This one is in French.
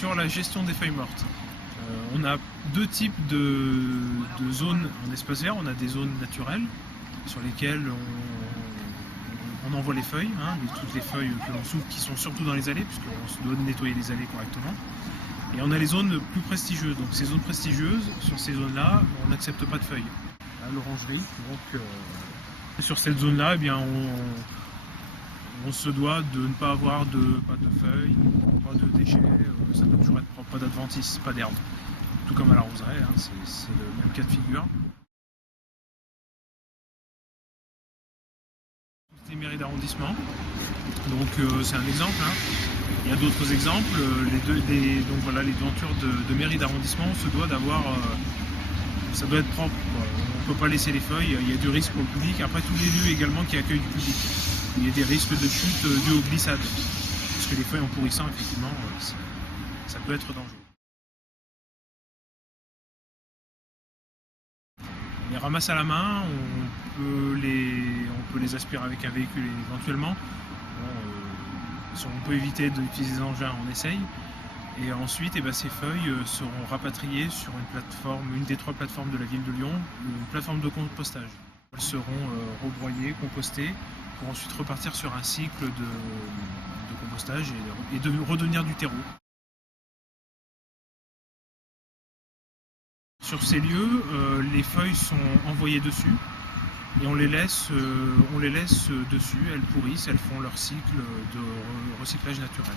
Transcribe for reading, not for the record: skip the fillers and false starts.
sur la gestion des feuilles mortes. On a deux types de zones en espace vert. On a des zones naturelles sur lesquelles on envoie les feuilles, toutes les feuilles que l'on souffle, qui sont surtout dans les allées, puisqu'on se doit de nettoyer les allées correctement. Et on a les zones plus prestigieuses. Donc ces zones prestigieuses, sur ces zones-là, on n'accepte pas de feuilles. L'orangerie, donc sur cette zone-là, eh bien, on se doit de ne pas avoir pas de feuilles, pas de déchets, ça doit toujours être propre, pas d'adventices, pas d'herbe. Tout comme à la roseraie, c'est le même cas de figure. Les mairies d'arrondissement, donc c'est un exemple. Il y a d'autres exemples. Donc voilà, les devantures de mairie d'arrondissement, on se doit d'avoir, ça doit être propre, quoi. On ne peut pas laisser les feuilles, il y a du risque pour le public. Après, tous les lieux également qui accueillent du public, il y a des risques de chute dus aux glissades, parce que les feuilles en pourrissant, effectivement, ça peut être dangereux. Les ramasses à la main, on peut les aspirer avec un véhicule éventuellement. On peut éviter d'utiliser des engins, on essaye. Et ensuite, ces feuilles seront rapatriées sur une des 3 plateformes de la ville de Lyon, une plateforme de compostage. Elles seront rebroyées, compostées, pour ensuite repartir sur un cycle de compostage et de redevenir du terreau. Sur ces lieux, les feuilles sont envoyées dessus et on les laisse dessus, elles pourrissent, elles font leur cycle de recyclage naturel.